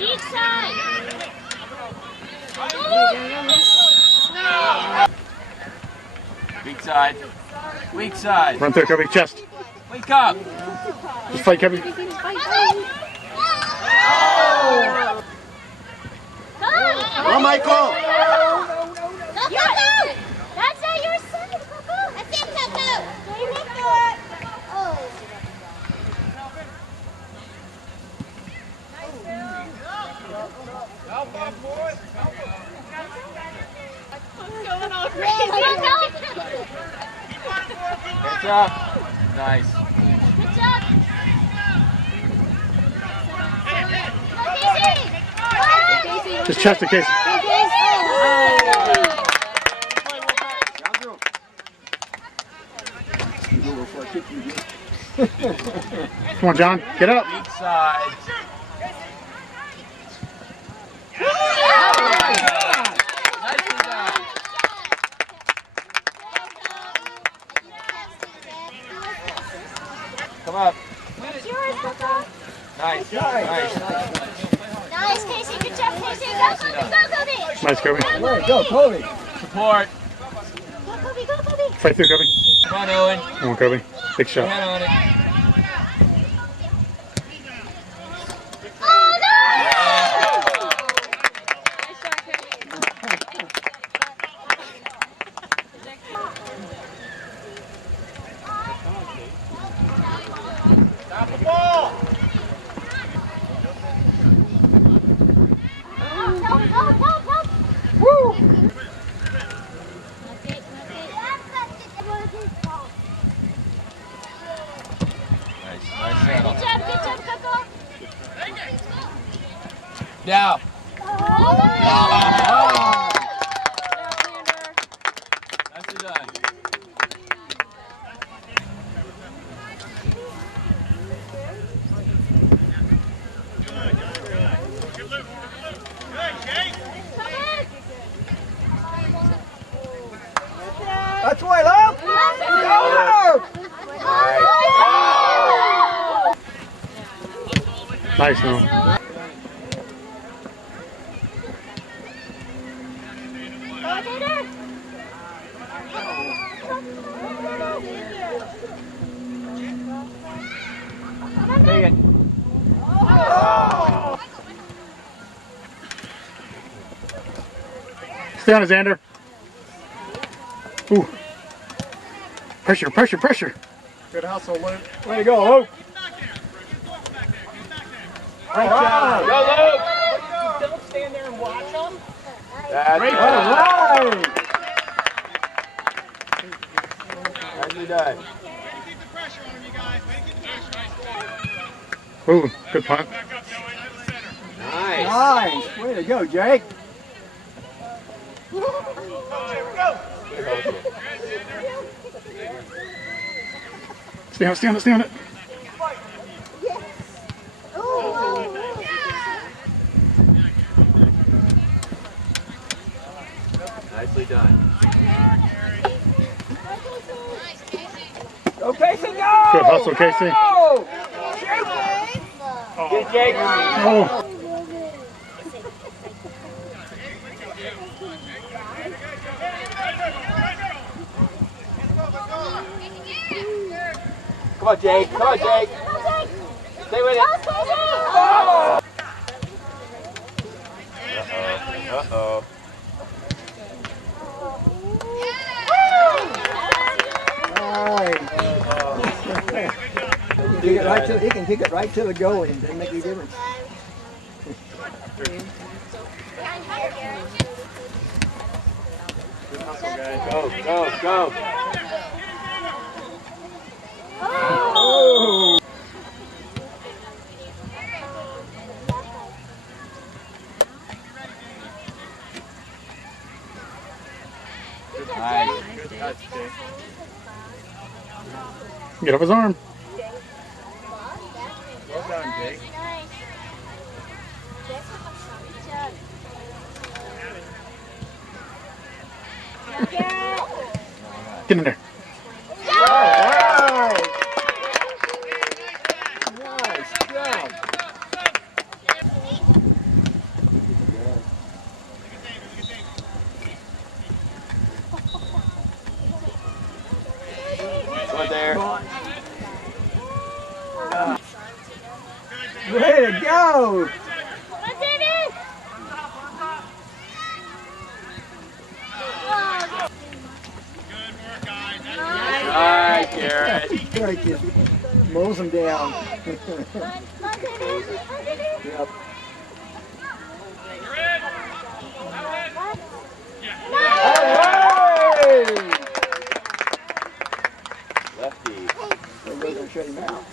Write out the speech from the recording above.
Each side. Weak side. Weak side. Run through, Kobe. Chest. Wake up. Just fight, Kobe. Oh! Oh, Michael. Go! That's not your side, Coco. That's it, Coco. They make it. Oh. What's going on? Good job. Nice. Good job. Casey. Just chest it, Casey. Come on, John. Get up. Weak side. Nicely done. Come up. It's yours, Coco. Nice. Nice. Nice, Casey. Good job, Casey. Go, Kobe. Go, Kobe. Nice, Kobe. Go, Kobe. Support. Go, Kobe. Go, Kobe. Fight through, Kobe. Come on, Owen. Come on, Kobe. Big shot. Hand on it. Oh, no! Stop the ball. Help. Woo! Nice settle. Good job, Coco. Down. Nicely done. That's way up. Nice, no. Take it. Stay on it, Xander. Ooh. Pressure. Good hustle, Luke. Way to go, Luke. Great job. Go, Luke. Don't stand there and watch them. That's All right. right. Nicely done. Ooh, good punt. Nice. Nice. Way to go, Jake. Stay on it. Nicely done. Go, Casey, go. Good hustle, Casey. Go. Get Jake. Oh. Come on, Jake. Stay with it. Uh-oh. He can kick it right to the goalie and doesn't make any difference. Go. Oh. Nice. Get up his arm. Well done, Jake. Get in there. go. Come on, David. Nice, Garrett. Right, just mows them down. Come on, David. Yep. Hey! Lefty. They're going to shut him out.